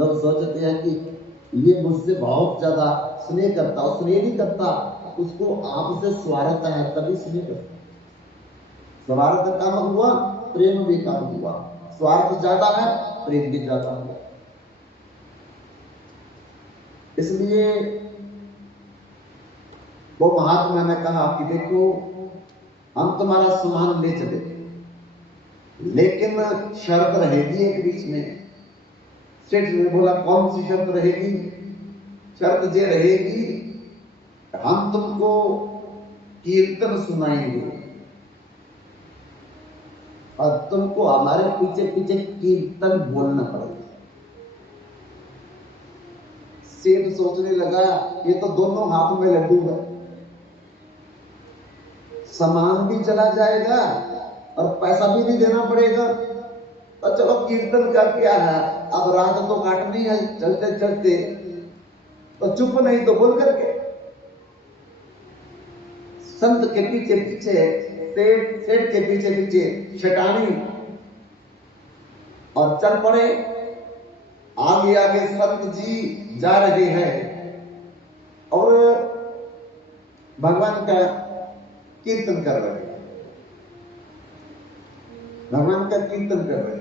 लोग सोचते हैं कि ये मुझसे बहुत ज्यादा स्नेह करता, और स्नेह नहीं करता, उसको आपसे स्वार्थ है तभी स्नेह करता। स्वार्थ कम हुआ, प्रेम भी कम हुआ। स्वार्थ ज्यादा है, प्रेम भी ज्यादा हुआ। इसलिए वो महात्मा ने कहा कि देखो, हम तुम्हारा सामान ले चले, लेकिन शर्त रहेगी एक बीच में। सेठ ने बोला, कौन सी शर्त रहेगी? शर्त ये रहेगी, हम तुमको कीर्तन सुनाएंगे और तुमको हमारे पीछे पीछे कीर्तन बोलना पड़ेगा। सेठ सोचने लगा, ये तो दोनों हाथ में लड्डू है, सामान भी चला जाएगा और पैसा भी नहीं देना पड़ेगा। और चलो कीर्तन का क्या है, अब रात तो काटनी है चलते चलते, तो चुप नहीं तो बोल करके। संत के पीछे पीछे, सेठ के पीछे पीछे शटानी, और चल पड़े। आगे आगे संत जी जा रहे हैं और भगवान का कीर्तन कर रहे हैं, भगवान का कीर्तन कर रहे हैं।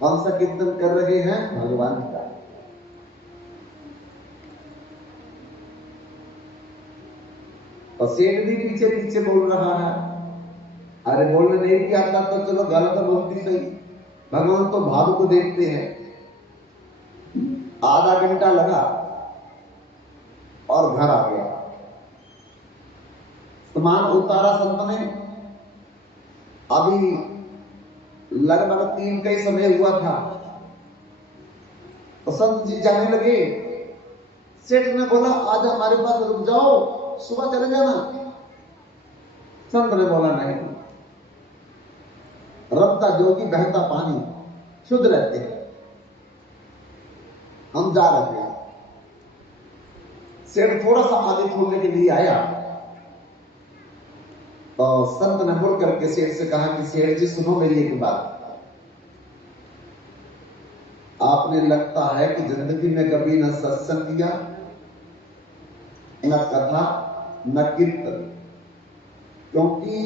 कौन सा कीर्तन कर रहे हैं? भगवान का। और सेठ भी पीछे पीछे बोल रहा है। अरे बोलने नहीं भी आता तो चलो गाना तो बोलती सही, भगवान तो भाव को देखते हैं। आधा घंटा लगा और घर आ गया। सामान उतारा संत ने, अभी लगभग 3 का ही समय हुआ था, तो संत जी जाने लगे। सेठ ने बोला, आज हमारे पास रुक जाओ, सुबह चले जाना। संत ने बोला, नहीं, रबता जोगी बहता पानी, शुद्ध रहते हैं, हम जा रहे हैं। सेठ थोड़ा सा आगे छोड़ने के लिए आया, तो संत ने मुड़ करके सेठ से कहा कि सेठ जी सुनो मेरी एक बात, आपने लगता है कि जिंदगी में कभी न सत्संग किया, न कथा, न कीर्तन, क्योंकि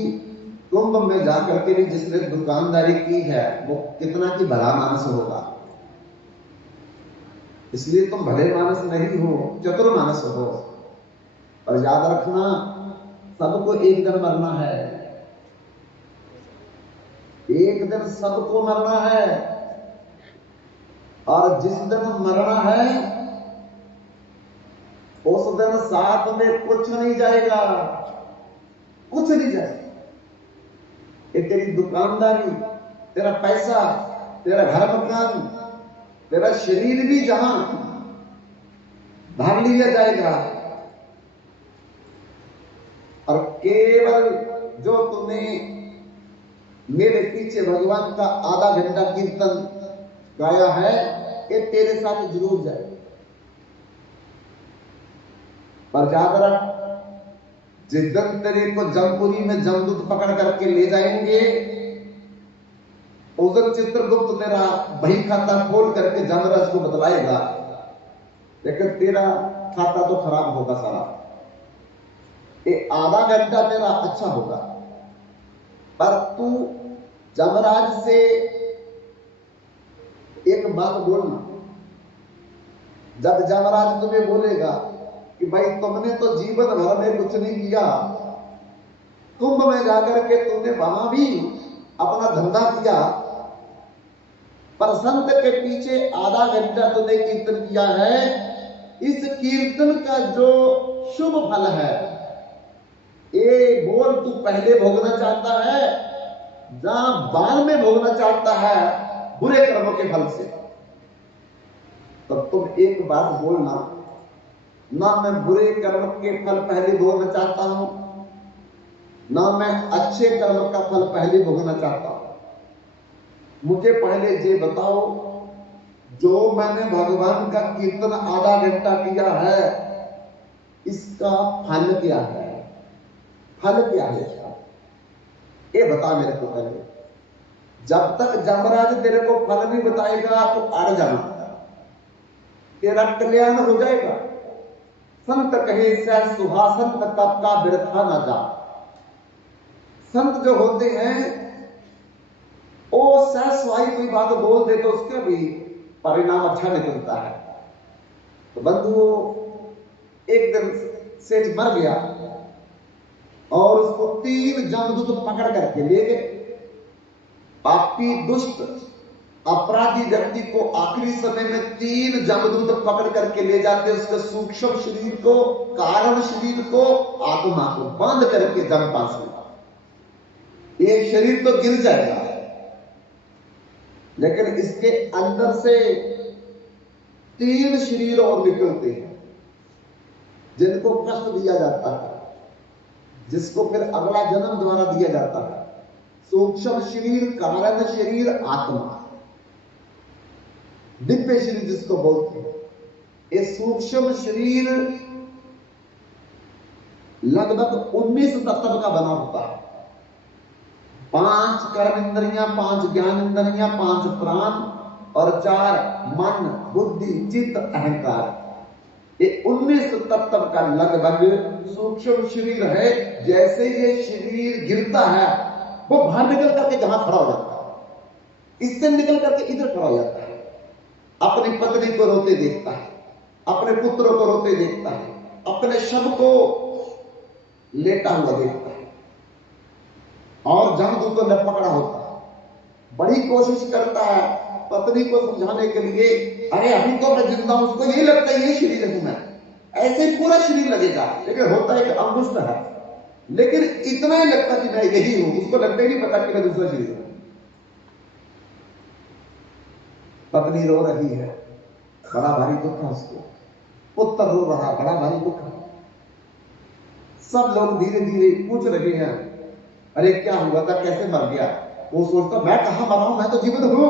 कुंभ में जाकर के भी जिसने दुकानदारी की है वो कितना की भला मानस होगा। इसलिए तुम भले मानस नहीं हो, चतुर मानस हो। और याद रखना, सबको एक दिन मरना है, एक दिन सबको मरना है, और जिस दिन मरना है उस दिन साथ में कुछ नहीं जाएगा, कुछ नहीं जाएगा। ये तेरी दुकानदारी, तेरा पैसा, तेरा घर मकान, तेरा शरीर भी जहां भाग लिया जाएगा, और केवल जो तुमने मेरे पीछे भगवान का आधा घंटा कीर्तन गाया है, ये तेरे साथ जरूर जाएगा। पर याद रख, जिस दिन तेरे को जमपुरी में जमदूत पकड़ करके ले जाएंगे, उस दिन चित्रगुप्त तेरा बही खाता खोल करके जमराज को बतलाएगा, लेकिन तेरा खाता तो खराब होगा सारा। ये आधा घंटा तेरा अच्छा होगा, पर तू जमराज से एक बात बोलना। जब जमराज तुम्हें बोलेगा कि भाई तुमने तो जीवन भर में कुछ नहीं किया, कुंभ में जाकर के तुमने वहां भी अपना धंधा किया, पर संत के पीछे आधा घंटा तुमने कीर्तन किया है, इस कीर्तन का जो शुभ फल है, ये बोल तू पहले भोगना चाहता है, जहां बाद में भोगना चाहता है बुरे कर्मों के फल से। तो तुम एक बात बोलना, ना मैं बुरे कर्म के फल पहले भोगना चाहता हूं, ना मैं अच्छे कर्म का फल पहले भोगना चाहता हूं। मुझे पहले ये बताओ, जो मैंने भगवान का कीर्तन आधा घंटा किया है, इसका फल क्या है? फल क्या है? ये बता मेरे को पहले। जब तक जमराज तेरे को फल नहीं बताएगा तो अड़ जाना, तेरा कल्याण हो जाएगा। संत कहे सह सुहासन तब का बिरथा न जा। संत जो होते हैं वो सह सुहाई कोई बात बोल दे तो उसके भी परिणाम अच्छा निकलता है। तो बंधु एक दिन सेठ मर गया और उसको 3 जमदूत पकड़ करके ले गए। पापी दुष्ट अपराधी व्यक्ति को आखिरी समय में 3 जमदूत पकड़ करके ले जाते, उसके सूक्ष्म शरीर को, कारण शरीर को, आत्मा को बांध करके जमपास में। एक शरीर तो गिर जाएगा लेकिन इसके अंदर से 3 शरीर और निकलते हैं जिनको कष्ट दिया जाता है, जिसको फिर अगला जन्म द्वारा दिया जाता है। सूक्ष्म शरीर, कारण शरीर, आत्मा, दिव्य शरीर जिसको बोलते हैं। ये सूक्ष्म शरीर लगभग 19 तत्व का बना होता है। 5 कर्म इंद्रियां, 5 ज्ञान इंद्रियां, 5 प्राण और 4 मन, बुद्धि, चित्त, अहंकार। ये 19 तत्व का लगभग सूक्ष्म शरीर है। जैसे ये शरीर गिरता है वो बाहर निकल करके जहां खड़ा हो जाता है, इससे निकल करके इधर खड़ा हो जाता है। अपनी पत्नी को रोते देखता है, अपने पुत्रों को रोते देखता है, अपने शव को लेटा हुआ देखता है और जमदूतों ने पकड़ा होता है। बड़ी कोशिश करता है पत्नी को समझाने के लिए, अरे अभी तो मैं जिंदा हूं, उसको यही लगता है ये शरीर हूं मैं, ऐसे ही पूरा शरीर लगेगा। लेकिन होता है कि अंगुष्ठ है, लेकिन इतना ही लगता कि मैं यही हूं, उसको लगता ही नहीं पता कि मैं दूसरा शरीर हूं। पत्नी रो रही है, बड़ा भारी दुख है उसको। पुत्र रो रहा, बड़ा भारी दुख है। सब लोग धीरे धीरे पूछ रहे हैं, अरे क्या हुआ था, कैसे मर गया? वो सोचता मैं कहां मरा हूं, मैं तो जीवित हूं।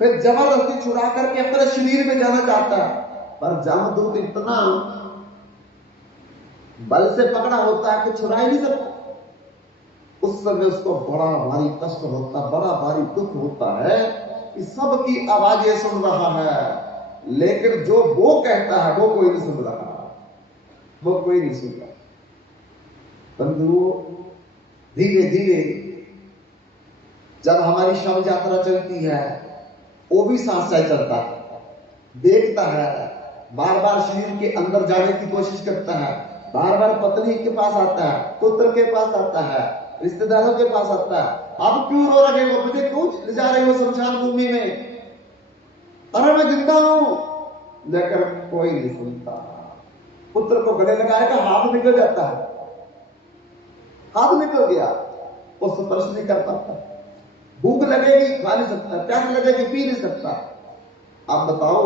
फिर जबरदस्ती छुड़ा करके अपने शरीर में जाना चाहता है, पर जमदूत इतना बल से पकड़ा होता है कि छुड़ा ही नहीं सकता। उस समय उसको बड़ा भारी कष्ट होता, बड़ा भारी दुख होता है कि सबकी आवाजें सुन रहा है, लेकिन जो वो कहता है वो कोई नहीं सुन रहा, वो कोई नहीं सुन रहा। बंधुओं, धीरे धीरे जब हमारी शव यात्रा चलती है, वो भी सांस से चलता है, देखता है, बार बार शरीर के अंदर जाने की कोशिश करता है, बार बार पत्नी के पास आता है, पुत्र के पास आता है, रिश्तेदारों के पास आता है। आप क्यों रो रहे हो, मुझे क्यों ले जा रहे हो शमशान भूमि में? अरे मैं जिंदा हूं, लेकर कोई नहीं सुनता। पुत्र को गले लगाएगा, हाथ निकल जाता है, हाथ निकल गया, वो स्पर्श नहीं कर पाता। भूख लगेगी खा नहीं सकता, प्यास लगेगी पी नहीं सकता। आप बताओ,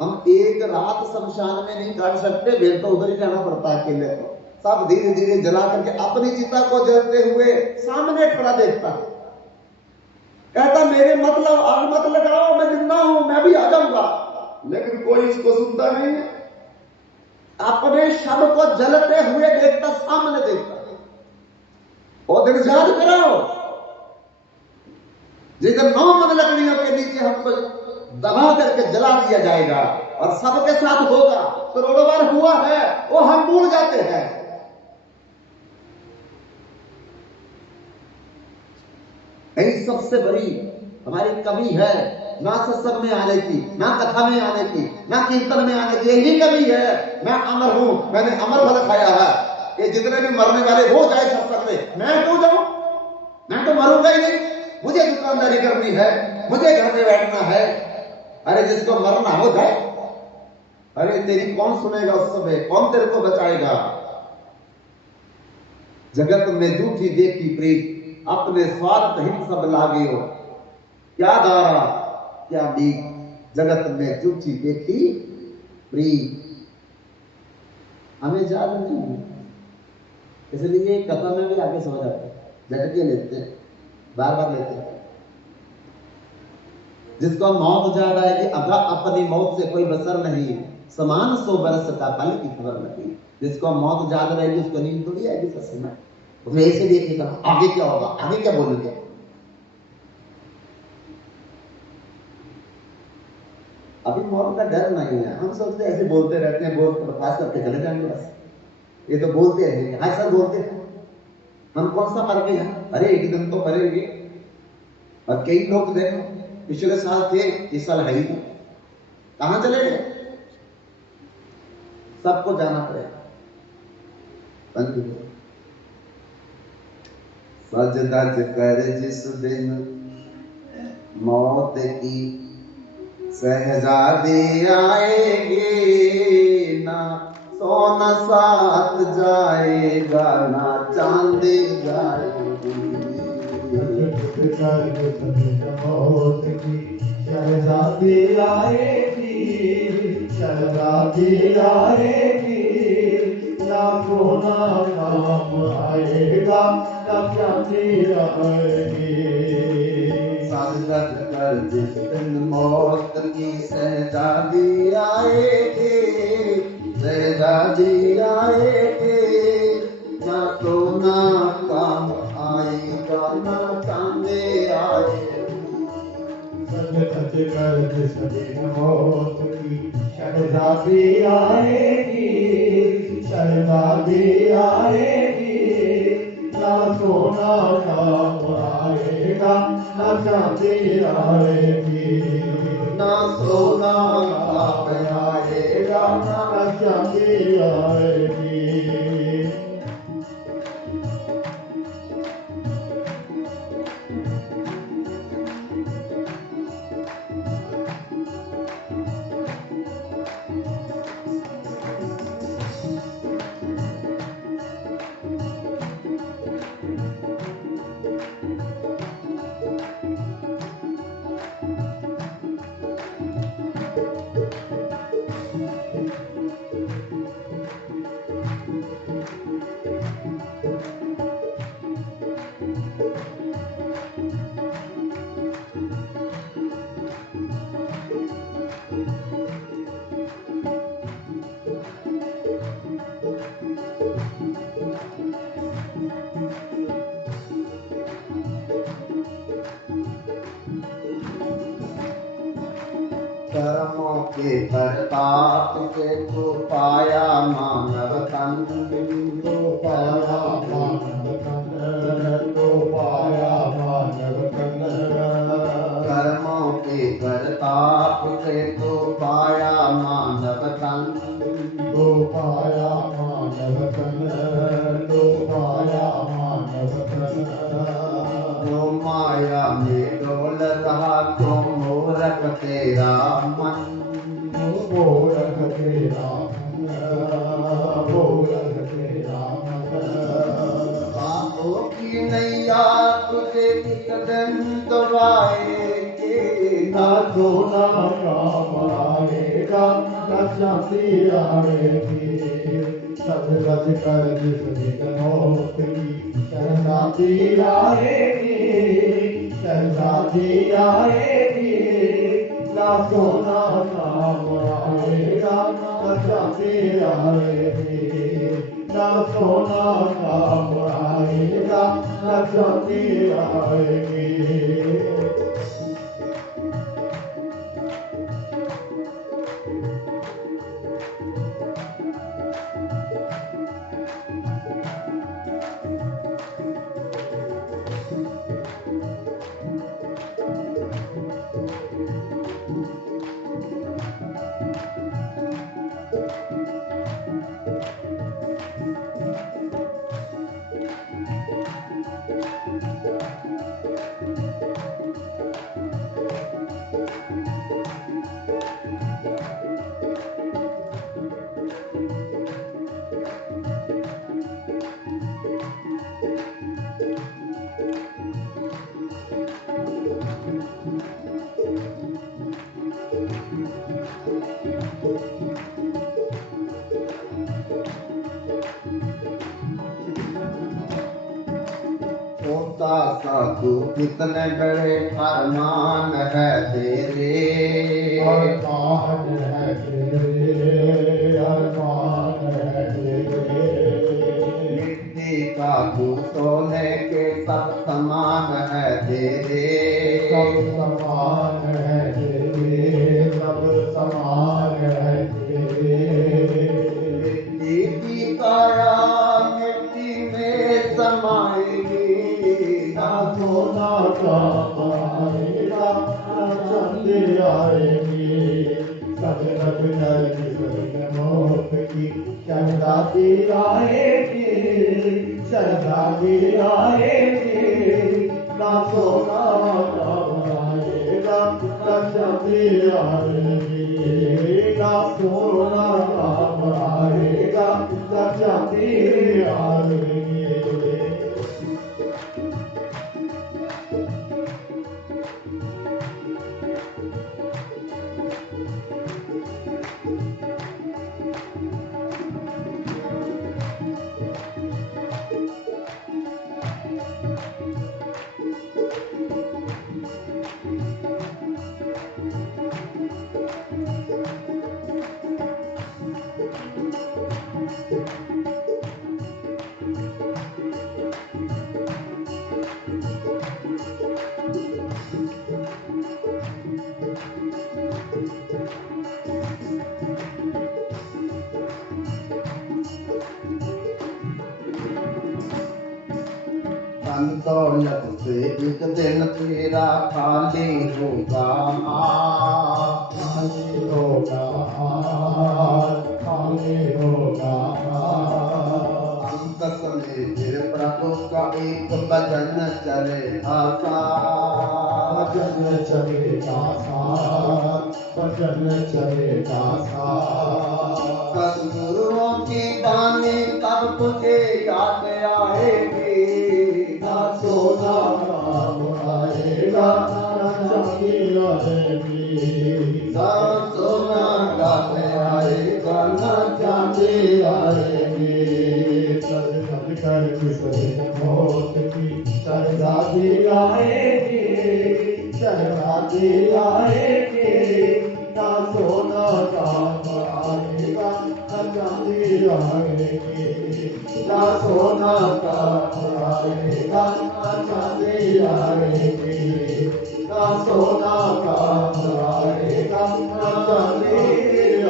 हम एक रात शमशान में नहीं काट सकते, फिर तो उधर ही रहना पड़ता है अकेले। तो सब धीरे धीरे जला करके अपनी चिता को जलते हुए सामने खड़ा देखता है, कहता मेरे मतलब आग मत लगाओ, मैं जिंदा हूं, मैं भी आ जाऊंगा। लेकिन कोई इसको सुनता नहीं है। अपने शव को जलते हुए देखता, सामने देखता। और दिन याद करो, जिस 9 मन लकड़ियों के नीचे हमको दबा करके जला दिया जाएगा और सबके साथ होगा, करोड़ों बार हुआ है, वो हम भूल जाते हैं। यही सबसे बड़ी हमारी कमी है, ना सत्संग में आने की, ना कथा में आने की, ना कीर्तन में आने की। यही कमी है। मैं अमर हूं, मैंने अमर फल खाया है। ये जितने भी मरने वाले हो जाए सत्संग में, मैं क्यों जाऊं? मैं तो मरूंगा ही नहीं, मुझे दुकानदारी करनी है, मुझे घर में बैठना है। अरे जिसको मरना हो जाए, अरे तेरी कौन सुनेगा उस समय, कौन तेरे को बचाएगा? जगत में झूठी देखी प्रीत, अपने स्वार्थ हित सब लागे हो। क्या दारा क्या मीत, जगत में झूठी देखी प्रीत। हमें याद नहीं, इसलिए कथा में भी आगे समझ आते हैं, झटके लेते हैं, बार बार लेते हैं। जिसको मौत याद आएगी, अगा अपनी मौत से कोई बसर नहीं, समान 100 बरस का पल की खबर नहीं। जिसको मौत याद रहेगी, उसको नींद थोड़ी आएगी सच में। उसमें ऐसे देखिएगा आगे क्या होगा, आगे क्या बोलोगे। अभी मौत का डर नहीं है, हम सोचते ऐसे बोलते रहते हैं, बोल पास करके चले जाएंगे बस। ये तो बोलते हैं, हाँ सर बोलते हैं, हम कौन सा मर गए हैं, अरे एक दिन तो मरेंगे। और कई लोग देखो पिछले साल थे, इस साल है ही नहीं, कहां चले गए। सबको जाना पड़ेगा। सज धज कर जिस दिन मौत की शहजादी आएगी, ना सोना साथ जाएगा ना चांदी जाएगी। मौत की शहजादी आएगी, शहजादी आएगी, ना सोना काम आएगा ना चांदी आएगी। साजद कर जिस दिन मौत की शहजादी आएगी, शहजादी आएगी, ना सोना काम आएगा ना चांदी आएगी। सज धज कर जिस दिन मौत की शहजादी आएगी, शहजादी आएगी, ना सोना काम आएगा ना चांदी आएगी। ना सोना काम आएगा ना चांदी आएगी। कर्मों के प्रताप से तो पाया मानव तन, तो पाया मानव तन, तो पाया मानव तन। कर्मों के प्रताप से तो पाया मानव तन, तो पाया मानव तन, तो पाया मानव तन। जो माया में डोल रहा तो मूर्ख तेरा मन, मूर्ख तेरा मन, मूर्ख तेरा मन। पापों की नैया तुझे एक दिन डुबाएगी, ना सोना काम आएगा ना चांदी आएगी। सज धज कर जिस दिन मौत की शहजादी आएगी, शहजादी आएगी, ना सोना काम आएगा ना चांदी आएगी। ना सोना काम आएगा ना चांदी आएगी। छोटा सा तू कितने बड़े अरमान है तेरे, अरमान है तेरे, अरमान है तेरे। मिट्टी का तू समान है तेरे, सब समान है तेरे। तेरी काया मिट्टी में समाएगी, ना सोना काम आएगा, ना चांदी आएगी। सब रग नरक स्वर्ग मोक्ष की शहजादी आएगी, शहजादी आएगी। ना सोना काम आएगा, ना चांदी आएगी। ना सोना काम आएगा, ना चांदी आएगी। धन दौलत से एक दिन तेरा खाली होगा हाथ। खाली होगा हाथ, खाली होगा हाथ। अंत समय फिर प्रभु का एक भजन चलेगा साथ। भजन चलेगा साथ, भजन चलेगा साथ। सद्गुरुओं की वाणी तब तुझे याद आएगी, ना सोना काम आएगा, ना चांदी आएगी। ना सोना काम आएगा, ना चांदी आएगी। सज धज कर किसी मौत की शहजादी आएगी, शहजादी आएगी। ना सोना काम आएगा, ना चांदी आएगी। ना सोना काम आएगा, ना चांदी आएगी। ना सोना काम आएगा, ना चांदी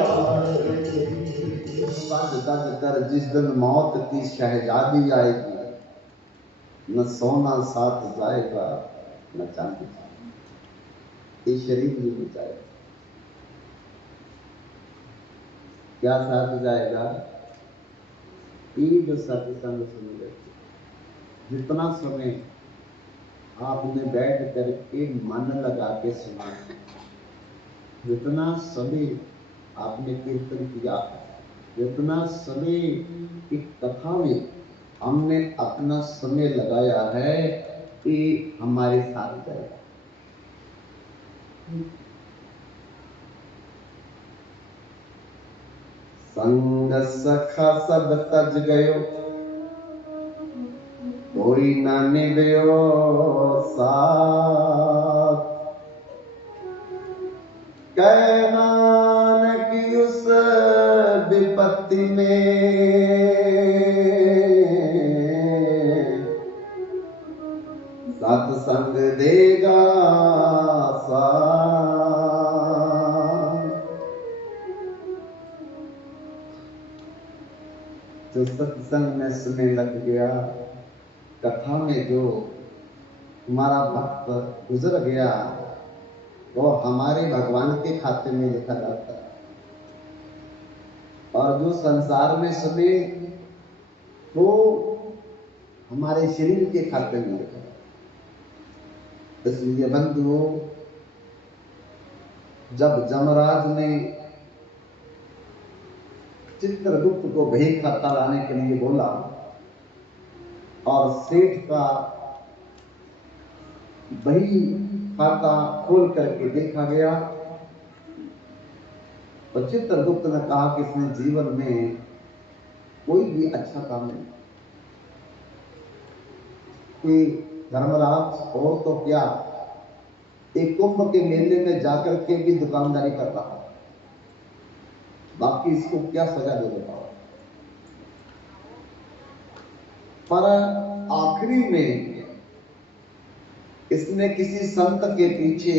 आएगी। सज धज कर जिस दिन मौत की शहजादी आएगी, न सोना साथ जाएगा न चांदी, ये शरीर भी नहीं जाएगा। क्या साथ जाएगा? ये जो सत्संग सुन रहे, जितना समय आपने बैठ करके मन लगा के सुना, जितना समय आपने कीर्तन किया, जितना समय की कथा में हमने अपना समय लगाया है, ये हमारे साथ जाएगा। संग सखा सब तज गयो, कोई ना निभयो साथ। कह नानक उस विपत्ति में सत्संग देगा साथ। जो सत्संग में समय लग गया, कथा में जो हमारा वक्त गुजर गया, वो हमारे भगवान के खाते में लिखा जाता है। और जो संसार में समय, वो हमारे शरीर के खाते में लिखा जाता है। इसलिए बंधुओं, जब जमराज ने चित्रगुप्त को भेद खाता लाने के लिए बोला और सेठ का बही खाता खोल करके देखा गया, तो चित्रगुप्त ने कहा कि इसने जीवन में कोई भी अच्छा काम नहीं कि धर्मराज और तो क्या, एक कुंभ के मेले में जाकर के भी दुकानदारी कर रहा है, बाकी इसको क्या सजा दे देता। पर आखिरी में इसने किसी संत के पीछे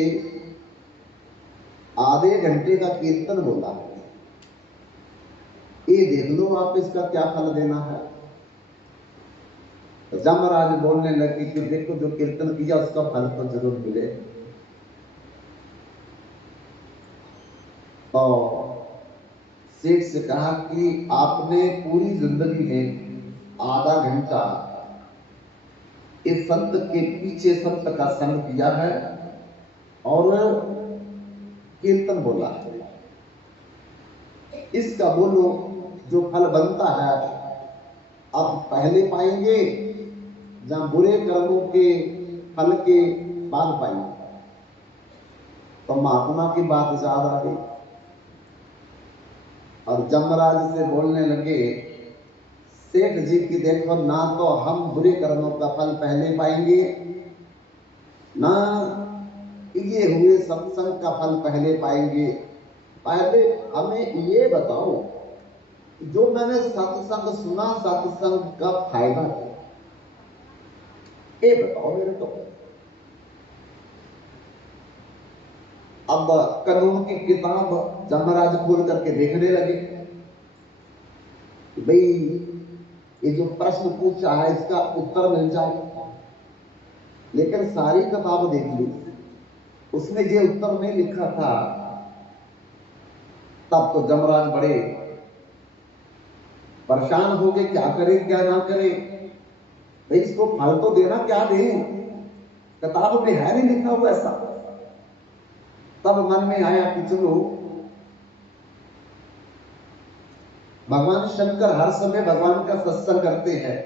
आधे घंटे का कीर्तन बोला, ये देख लो आप इसका क्या फल देना है। तो जमराज बोलने लगे कि देखो जो कीर्तन किया उसका फल तो जरूर मिले। और सेठ से कहा कि आपने पूरी जिंदगी में आधा घंटा इस संत के पीछे संत का संग किया है और कीर्तन बोला है, इसका बोलो जो फल बनता है अब पहले पाएंगे जहां बुरे कर्मों के फल के बाद पाएंगे। तो महात्मा की बात याद आ गई और जमराज से बोलने लगे, सेठ जी की देखो ना तो हम बुरे कर्मों का फल पहले पाएंगे, ना ये हुए सत्संग का फल पहले पाएंगे। पहले हमें ये बताओ जो मैंने सत्संग सुना, सत्संग का फायदा क्या, ये बताओ मेरे को। अब कानून की किताब जमराज खोल करके देखने लगे, भाई ये जो प्रश्न पूछा है इसका उत्तर मिल जाए। लेकिन सारी किताब देख ली, उसमें ये उत्तर नहीं लिखा था। तब तो जमराज बड़े परेशान हो गए, क्या करे क्या ना करे, भाई इसको फल तो देना, क्या दें, किताब में है नहीं लिखा हुआ ऐसा। तब मन में आया कि चलो भगवान शंकर हर समय भगवान का सत्संग करते हैं,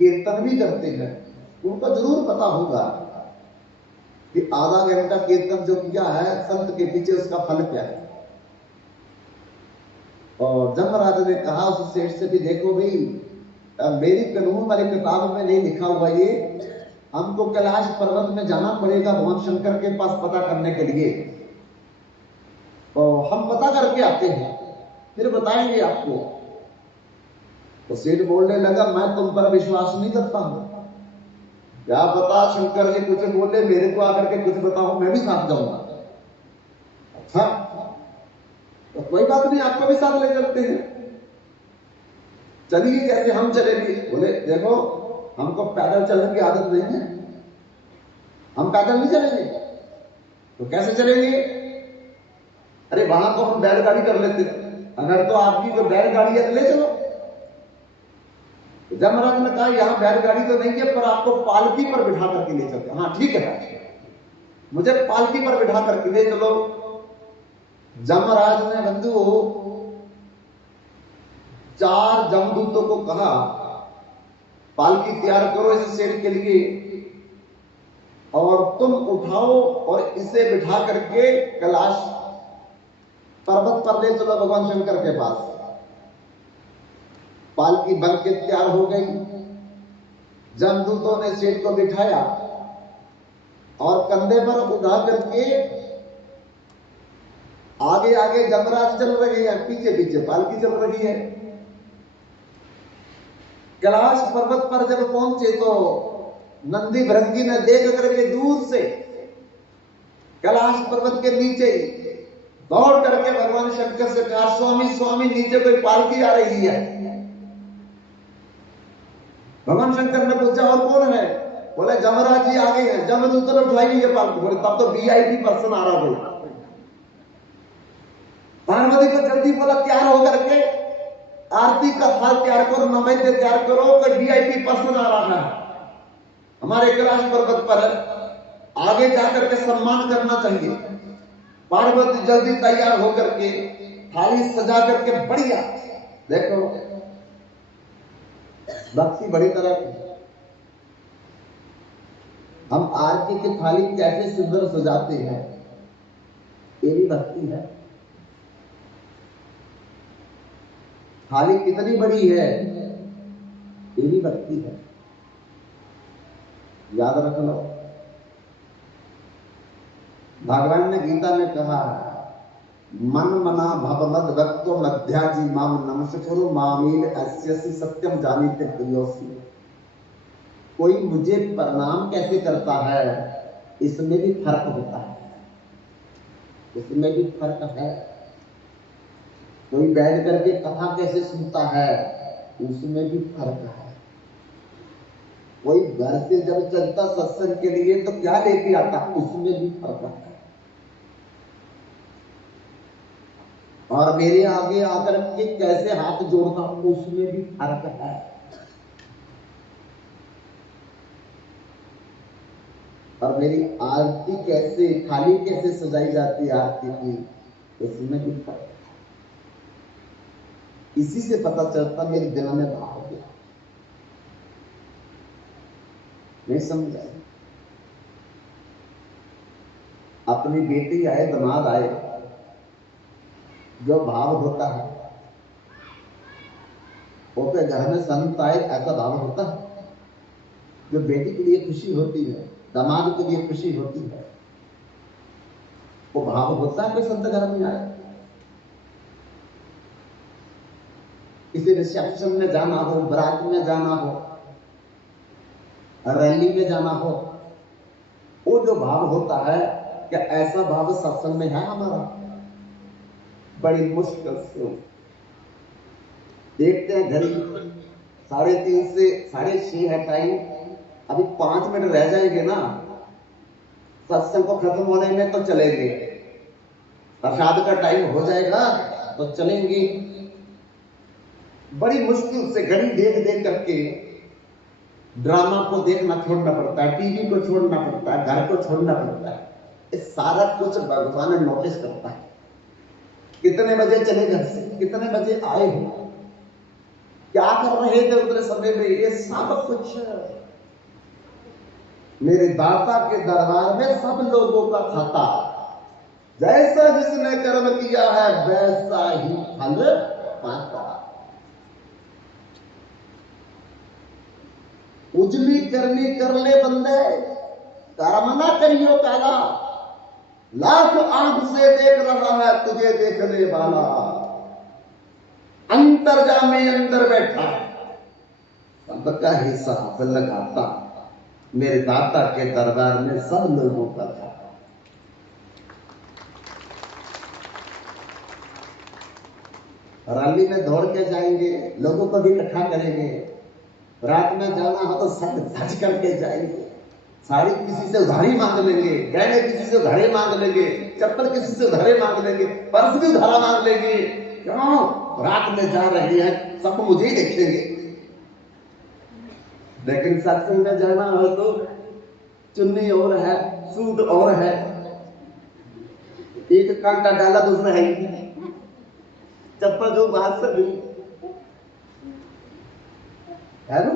कीर्तन भी करते हैं, उनको जरूर पता होगा कि आधा घंटा कीर्तन जो किया है संत के पीछे उसका फल क्या है। और जमराज ने कहा उस सेठ से भी, देखो भाई मेरी कानून वाली किताब में नहीं लिखा हुआ ये, हमको कैलाश पर्वत में जाना पड़ेगा भगवान शंकर के पास पता करने के लिए, और हम पता करके आते हैं फिर बताएंगे आपको। तो सेठ बोलने लगा, मैं तुम पर विश्वास नहीं करता हूं, क्या पता शंकर जी कुछ बोले मेरे को आकर के कुछ बताओ, मैं भी साथ जाऊंगा। अच्छा तो कोई बात नहीं, आपको भी साथ ले चलते हैं, चलिए कैसे हम चलेंगे। बोले देखो हमको पैदल चलने की आदत नहीं है, हम पैदल नहीं चलेंगे। तो कैसे चलेंगे? अरे वहां तो हम बैलगाड़ी कर लेते, अगर तो आपकी कोई बैलगाड़ी है तो ले चलो। जमराज ने कहा यहां बैलगाड़ी तो नहीं है, पर आपको पालकी पर बिठा करके ले चलते। हाँ ठीक है, मुझे पालकी पर बिठा करके ले चलो। जमराज ने बंधु 4 जमदूतों को कहा पालकी तैयार करो इस सेठ के लिए, और तुम उठाओ और इसे बिठा करके कैलाश पर्वत पर ले चलो भगवान शंकर के पास। पालकी बन के तैयार हो गई, जमदूतों ने सेठ को बिठाया और कंधे पर उठा करके आगे आगे जमराज चल रहे हैं, पीछे पीछे पालकी चल रही है। कैलाश पर्वत पर जब पहुंचे तो नंदी भृंगी ने देख करके दूर से कैलाश पर्वत के नीचे दौड़ करके भगवान शंकर से कहा, स्वामी स्वामी नीचे कोई पालकी आ रही है। भगवान शंकर ने पूछा और कौन है? बोले जमराज जी आ गए हैं। जमदूत ने उठाई ये पालकी। बोले तब तो वीआईपी पर्सन आ रहा बोला। पार्वती को जल्दी बोला तैयार होकर के आरती का थाल तैयार करो, नैवेद्य तैयार करो, कोई वीआईपी पर्सन आ रहा है हमारे कैलाश पर्वत पर, आगे जाकर के सम्मान करना चाहिए। पार्वती जल्दी तैयार होकर के थाली सजा करके बढ़िया, देखो भक्ति बड़ी तरह की। हम आरती की थाली कैसे सुंदर सजाते हैं, ये भी भक्ति है। थाली कितनी बड़ी है, ये भी भक्ति है, याद रख लो। भगवान ने गीता में कहा, मन मना भवमद भक्तो मध्याजी माम नमस्कुरु मामील अस्यसि सत्यम जानीते प्रियोसी। कोई मुझे प्रणाम कैसे करता है, इसमें भी फर्क होता है, इसमें भी फर्क है। कोई बैठ करके कथा कैसे सुनता है, उसमें भी फर्क है। कोई घर से जब चलता सत्संग के लिए तो क्या लेके आता, उसमें भी फर्क है। और मेरे आगे आकर के कैसे हाथ जोड़ता, उसमें भी फर्क है। और मेरी आरती कैसे थाली कैसे सजाई जाती है आरती की, उसमें भी फर्क है। इसी से पता चलता मेरे दिल में भाव गया। नहीं समझा? अपनी बेटी आए, दामाद आए, जो भाव होता है वो तो घर में संत आए ऐसा भाव होता है। जो बेटी के लिए खुशी होती है, दामाद के लिए खुशी होती है, वो भाव होता है। कोई संत घर में आए, किसी रिसेप्शन में जाना हो, बारात में जाना हो, रैली में जाना हो, वो जो भाव होता है, क्या ऐसा भाव सत्संग में है हमारा? बड़ी मुश्किल से देखते हैं। घड़ी 3:30 से 6:30 है टाइम, अभी 5 मिनट रह जाएंगे ना सत्संग को खत्म होने में, तो चलेंगे। प्रसाद का टाइम हो जाएगा तो चलेंगे। बड़ी मुश्किल से घड़ी देख देख करके ड्रामा को देखना छोड़ना पड़ता है, टीवी को छोड़ना पड़ता है, घर को छोड़ना पड़ता है। ये सारा कुछ भगवान नोटिस करता है। कितने बजे चले घर से, कितने बजे आए हो, क्या कर रहे थे उतने समय में, ये सब कुछ मेरे दाता के दरबार में सब लोगों का खाता। जैसा जिसने कर्म किया है वैसा ही फल पाता। उजली करनी कर ले बंदे, कर्म ना करियो काला। लाख आंख से देख रहा है तुझे देखने वाला, अंतर्जामी अंदर बैठा सबका हिसाब लगाता। मेरे दाता के दरबार में सब लोगों का था। रैली में दौड़ के जाएंगे, लोगों को भी इकट्ठा करेंगे। रात में जाना हो तो सज धज करके जाएंगे। साड़ी किसी से उधारी मांग लेंगे, गहने किसी से उधारी मांग लेंगे, चप्पल किसी से उधारी मांग लेंगे, पर्स भी उधारा मांग लेंगे। क्यों? रात में जा रहे हैं, सब मुझे ही देखेंगे। लेकिन सत्संग में जाना हो तो चुन्नी और है, सूट और है, एक कांटा डाला दूसरा है, चप्पल जो बाहर से भी है ना।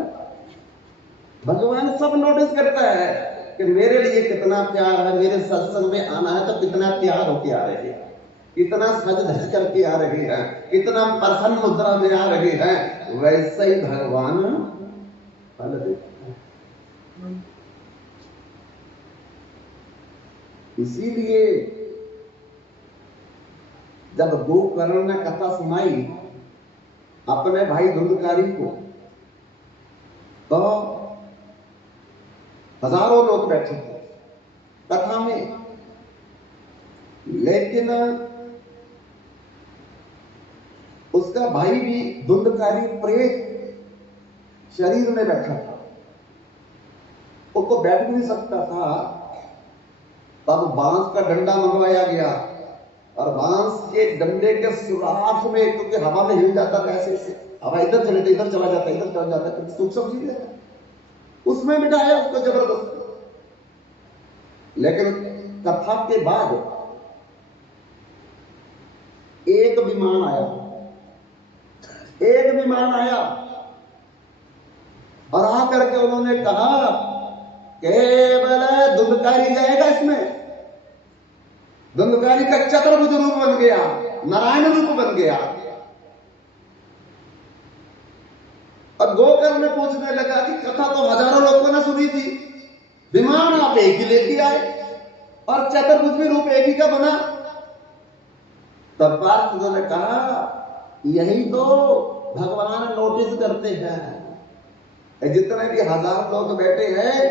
भगवान सब नोटिस करता है कि मेरे लिए कितना प्यार है, मेरे सत्संग में आना है तो कितना प्यार होके आ रहे हैं, कितना सज धज करके आ रहे हैं, कितना प्रसन्न मुद्रा में आ रहे हैं। वैसे ही भगवान फल देता है। इसीलिए जब गोकर्ण ने कथा सुनाई अपने भाई धुंधकारी को, तो हजारों लोग बैठे थे कथा में, लेकिन उसका भाई भी धुंधकारी प्रेत शरीर में बैठा था, वो तो बैठ भी नहीं सकता था। तब बांस का डंडा मंगवाया गया और बांस के डंडे के सुराख में, क्योंकि हवा में हिल जाता था ऐसे से, हवा इधर चले तो इधर चला जाता, इधर चला जाता, क्योंकि सूक्ष्म चीज है, उसमें बिठाया उसको जबरदस्ती। लेकिन कथा के बाद एक विमान आया, एक विमान आया और आकर के उन्होंने कहा केवल धुंधकारी जाएगा इसमें। धुंधकारी का चतुर्भुज रूप बन गया, नारायण रूप बन गया। और गोकर्ण पूछने लगा कि कथा तो हजारों लोगों ने सुनी थी, विमान आप एक ही लेके आए और चतुर्भुज में रूप एक ही का बना। तब पार्थ ने कहा यही तो भगवान नोटिस करते हैं। जितने भी हजार लोग बैठे हैं,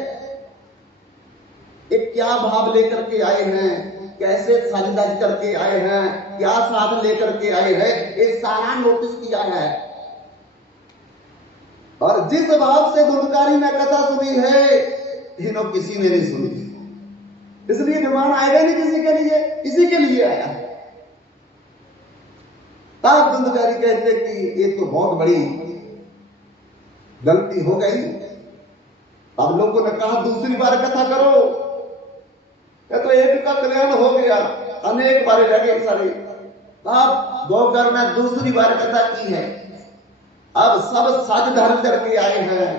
ये क्या भाव लेकर के आए हैं, कैसे सज-धज करके आए हैं, क्या साथ लेकर के आए हैं, ये सारा नोटिस किया है। और जिस भाव से धुंधकारी में कथा सुनी है, इन्हों किसी ने नहीं सुनी, इसलिए विमान आएगा नहीं किसी के लिए, इसी के लिए आया। तब धुंधकारी कहते कि ये तो बहुत बड़ी गलती हो गई। अब लोगों ने कहा दूसरी बार कथा करो, या तो एक का कल्याण हो गया, अनेक बारे लगे सारे। अब दोपहर में दूसरी बार कथा की है। अब सब सज धज करके आए हैं,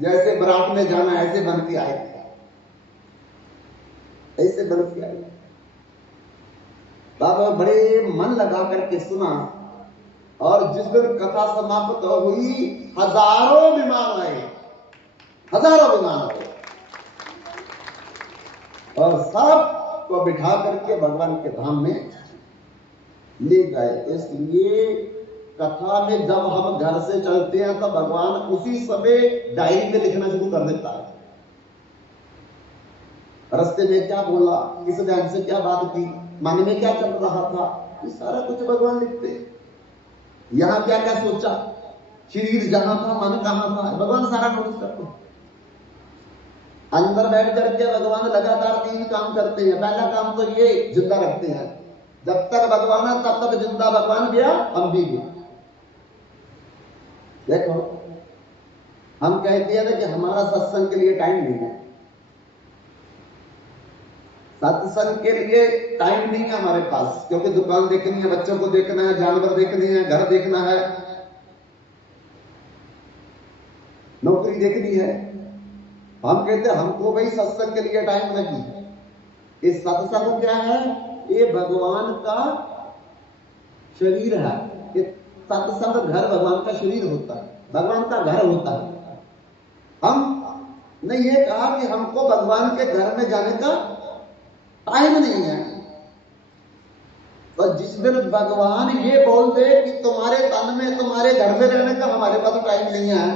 जैसे बारात में जाना ऐसे बन के आए, ऐसे बन के आए। तब बड़े मन लगा करके सुना, और जिस दिन कथा समाप्त हुई, हजारों विमान आए, हजारों विमान आए, और सब को बिठा करके भगवान के धाम में ले गए। इसलिए कथा में जब हम घर से चलते हैं तो भगवान उसी समय डायरी में लिखना शुरू कर देता है। रास्ते में क्या बोला, किस ध्यान से क्या बात की, मन में क्या चल रहा था, ये सारा कुछ भगवान लिखते। यहाँ क्या क्या सोचा, शरीर जहां था, मन कहां था, भगवान सारा नोटिस करते। अंदर बैठ करके भगवान लगातार 3 काम करते हैं। पहला काम तो ये जिंदा रखते हैं, जब तक भगवान है तब तक जिंदा, भगवान गया हम भी गए। देखो हम कहते हैं ना कि हमारा सत्संग के लिए टाइम नहीं है, सत्संग के लिए टाइम नहीं है हमारे पास, क्योंकि दुकान देखनी है, बच्चों को देखना है, जानवर देखने हैं, घर देखना है, नौकरी देखनी है। हम कहते हैं हमको भाई सत्संग के लिए टाइम नहीं। इस सत्संग क्या है, ये भगवान का शरीर है। ये सत्संग घर भगवान का शरीर होता है, भगवान का घर होता है। हमने ये कहा कि हमको भगवान के घर में जाने का टाइम नहीं है। तो जिस दिन भगवान ये बोल दे कि तुम्हारे तन में, तुम्हारे घर में रहने का हमारे पास टाइम नहीं है,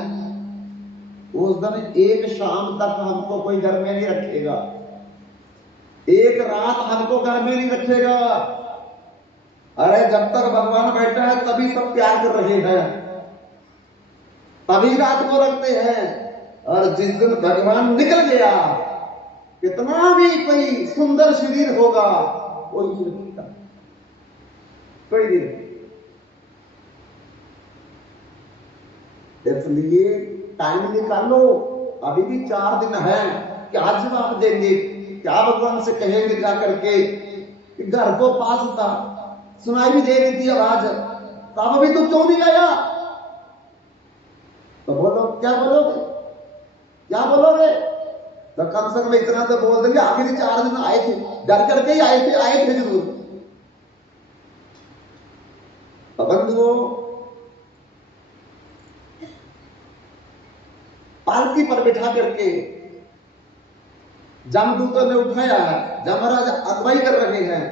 उस दिन एक शाम तक हमको कोई घर में नहीं रखेगा, एक रात हमको घर में नहीं रखेगा। अरे जब तक भगवान बैठा है तभी सब प्यार कर रहे हैं, तभी रात को रखते हैं। और जिस दिन भगवान निकल गया, कितना भी कोई सुंदर शरीर होगा, कोई नहीं रखेगा, कोई नहीं रखेगा। इसलिए टाइम निकालो, अभी भी 4 दिन है, क्या जवाब देंगे, क्या भगवान से कहेंगे जाकर के कि घर को पास था, सुनाई भी दे रही थी आवाज, तब अभी तो क्यों नहीं आया? तो बोलो, क्या बोलोगे, क्या बोलोगे? तो कम से कम इतना तो बोल देंगे, आखिर 4 दिन आए थे, डर करके ही आए थे जरूर। बंधुओं, पालकी पर बिठा करके जमदूतों ने उठाया है, जमराज अगुवाई कर रहे हैं।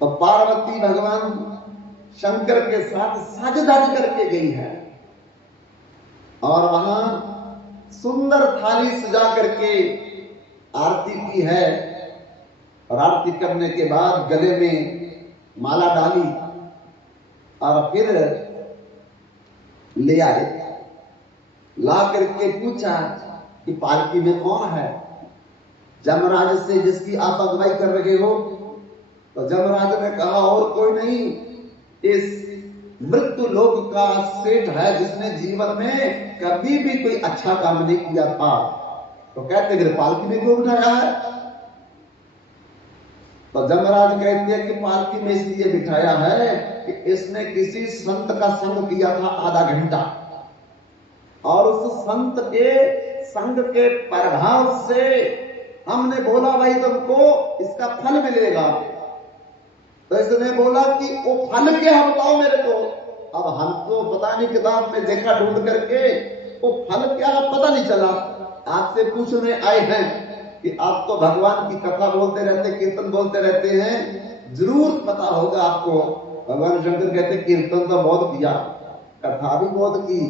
तो पार्वती भगवान शंकर के साथ सज-धज करके गई है, और वहां सुंदर थाली सजा करके आरती की है। और आरती करने के बाद गले में माला डाली, और फिर ले आए, ला करके पूछा कि पालकी में कौन है? जमराज से जिसकी आप अगुवाई कर रहे हो। तो जमराज ने कहा और कोई नहीं, इस मृत्यु लोक का सेठ है, जिसने जीवन में कभी भी कोई अच्छा काम नहीं किया था। तो कहते फिर पालकी में क्यों बिठाया है? तो जमराज कहते हैं कि पालकी में इसलिए बिठाया है कि इसने किसी संत का संग किया था आधा घंटा, और उस संत के संग के प्रभाव से हमने बोला भाई तुमको इसका फल मिलेगा। तो इसने बोला कि वो फल क्या है बताओ मेरे को। अब हमको पता नहीं, किताब में देखा ढूंढ करके, वो फल क्या है पता नहीं चला। आपसे पूछने आए हैं कि आप तो भगवान की कथा बोलते रहते, कीर्तन बोलते रहते हैं, जरूर पता होगा आपको। भगवान शंकर कहते कीर्तन तो बहुत किया, कथा भी बहुत की,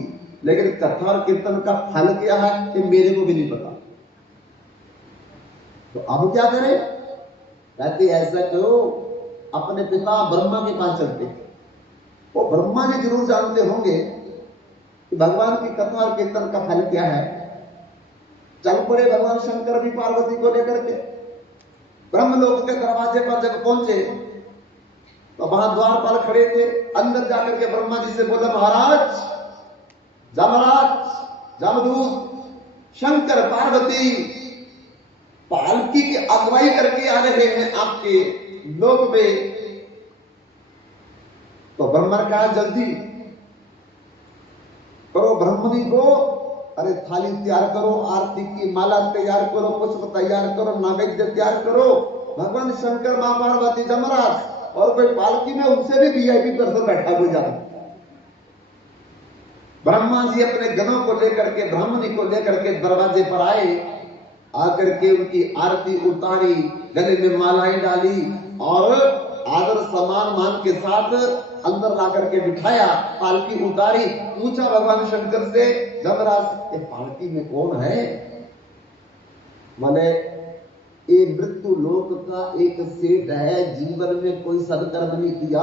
लेकिन कथा और कीर्तन का फल क्या है कि मेरे को भी नहीं पता। तो अब क्या करें? कहते ऐसा करो, अपने पिता ब्रह्मा के पास चलते। वो ब्रह्मा जी जरूर जानते होंगे कि भगवान की कथा और कीर्तन का फल क्या है। चल पड़े भगवान शंकर भी पार्वती को लेकर के। ब्रह्मलोक के दरवाजे पर जब पहुंचे तो वहां द्वारपाल खड़े थे। अंदर जाकर के ब्रह्मा जी से बोला, महाराज, जमराज, जमदूत, शंकर पार्वती पालकी की अगुवाई करके आ रहे हैं आपके लोक में। तो ब्रह्मा ने कहा, जल्दी करो ब्रह्मणी को, अरे थाली तैयार करो, आरती की माला तैयार करो, पुष्प तैयार करो, नैवेद्य तैयार करो। भगवान शंकर, मां पार्वती, जमराज और कोई पालकी में उनसे भी वीआईपी पर्सन बैठा हुआ जाता। ब्रह्मा जी अपने गणों को लेकर के, ब्राह्मणी को लेकर के दरवाजे पर आए। आकर के उनकी आरती उतारी, गले में मालाएं डाली और आदर सम्मान मान के साथ अंदर ला करके बिठाया, पालकी उतारी। पूछा भगवान शंकर से, जमराज ये पालकी में कौन है? बोले, ये मृत्यु लोक का एक सेठ है, जीवन में कोई सदकर्म नहीं किया,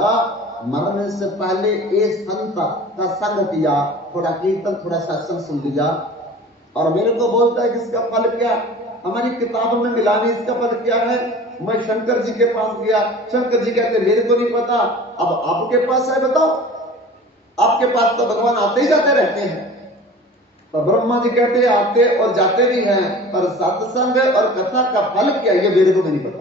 मरने से पहले एक संत का संग किया, थोड़ा कीर्तन थोड़ा सत्संग सुन लिया और मेरे को बोलता है कि इसका फल क्या? हमारी किताबों में मिला नहीं, इसका फल क्या है? मैं शंकर जी के पास गया, शंकर जी कहते मेरे को नहीं पता। अब आपके पास है, बताओ। आपके पास तो भगवान आते ही जाते रहते हैं। तो ब्रह्मा जी कहते आते और जाते भी हैं, पर सत्संग और कथा का फल क्या, ये मेरे को भी नहीं पता।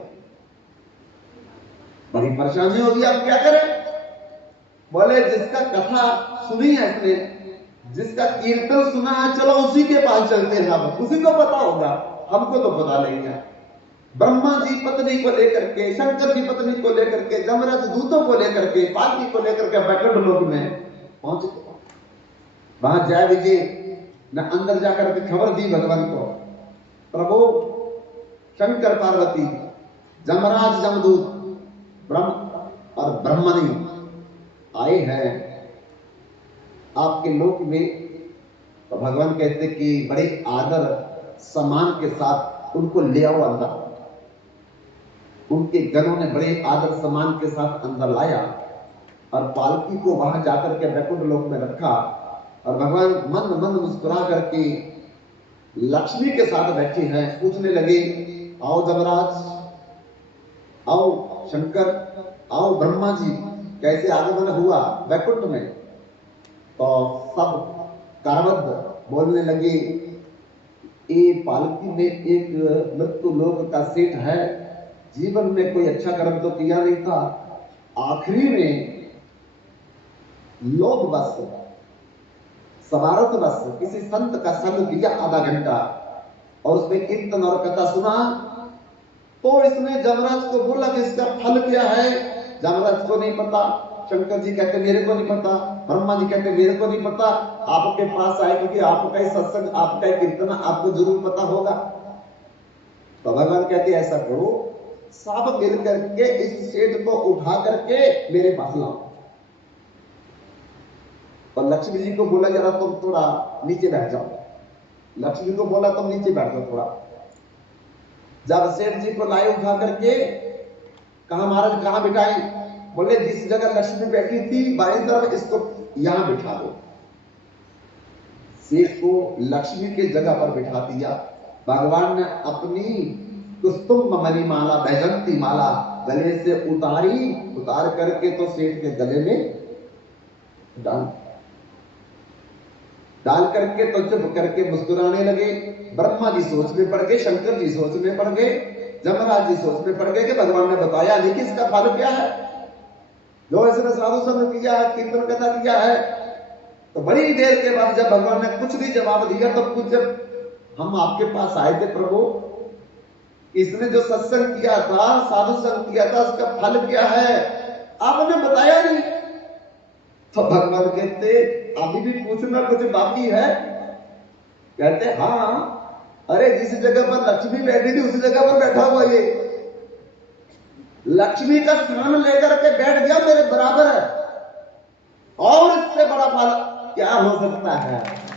बड़ी परेशानी होगी, आप क्या करें? बोले, जिसका कथा सुनी है इसने, जिसका कीर्तन सुना है, चलो उसी के पास चलते हैं, हम उसी को पता होगा, हमको तो पता नहीं है। ब्रह्मा जी पत्नी को लेकर के, शंकर जी पत्नी को लेकर के, जमराज दूतों को लेकर के, पालकी को लेकर के बैकुंठ लोक में पहुंचे। वहां जय विजय न अंदर जाकर के खबर दी भगवान को, प्रभु शंकर पार्वती, जमराज जमदूत, ब्रह्म और ब्रह्मणी आए हैं आपके लोक में। तो भगवान कहते कि बड़े आदर सम्मान के साथ उनको ले आओ अंदर। उनके गणों ने बड़े आदर सम्मान के साथ अंदर लाया और पालकी को वहां जाकर के बैकुंठ लोक में रखा। और भगवान मन मन मुस्कुरा करके लक्ष्मी के साथ बैठे हैं। पूछने लगे, आओ जमराज, आओ शंकर, आओ ब्रह्मा जी, कैसे आगमन हुआ बैकुंठ में? तो सब कारवद बोलने लगे, ये पालकी में एक मृत्यु लोक का सेठ है, जीवन में कोई अच्छा कर्म तो किया नहीं था, आखिरी में लोभ बस, समारत बस किसी संत का संग किया आधा घंटा और उसमें कीर्तन और कथा सुना। तो इसने जमराज को बोला कि इसका फल क्या है? जमराज को नहीं पता, शंकर जी कहते मेरे को नहीं पता, ब्रह्मा जी कहते मेरे को नहीं पता, आपके पास आए क्योंकि आपका ही सत्संग, आपका ही कीर्तन आपको जरूर पता होगा। तो भगवान कहते ऐसा करो, सब मिल करके इस सेठ को उठा करके मेरे पास लाओ। और लक्ष्मी जी को बोला, जरा तुम थोड़ा नीचे बैठ जाओ। लक्ष्मी को बोला, तुम नीचे बैठ जाओ थोड़ा। जब सेठ जी को लाए उठा करके, कहा महाराज कहां बिठाई? बोले, जिस जगह लक्ष्मी बैठी थी बाईं तरफ, इसको यहां बिठा दो। सेठ को लक्ष्मी के जगह पर बिठा दिया। भगवान ने अपनी कुस्तुम मणिमाला, बैजंती माला गले से उतारी, उतार करके तो सेठ के गले में डाल करके तो चुप करके मुस्कुराने लगे। ब्रह्मा जी सोच में पड़ गए, शंकर जी सोच में पड़ गए, जमराज जी सोच में पड़ गए कि भगवान ने बताया नहीं कि इसका फल क्या है। जो इसने साधु संग किया है, कीर्तन कथा किया है। तो बड़ी देर के बाद जब भगवान ने कुछ भी जवाब दिया, तो कुछ जब हम आपके पास आए थे प्रभु, इसने जो सत्संग किया था, साधु संग किया था, उसका फल क्या है? आपने बताया नहीं। तो भगवान कहते अभी भी पूछना कुछ बाकी है? कहते हाँ, अरे जिस जगह पर लक्ष्मी बैठी थी उसी जगह पर बैठा हुआ ये। लक्ष्मी का स्थान लेकर के बैठ गया, मेरे बराबर है। और इससे बड़ा फल क्या हो सकता है?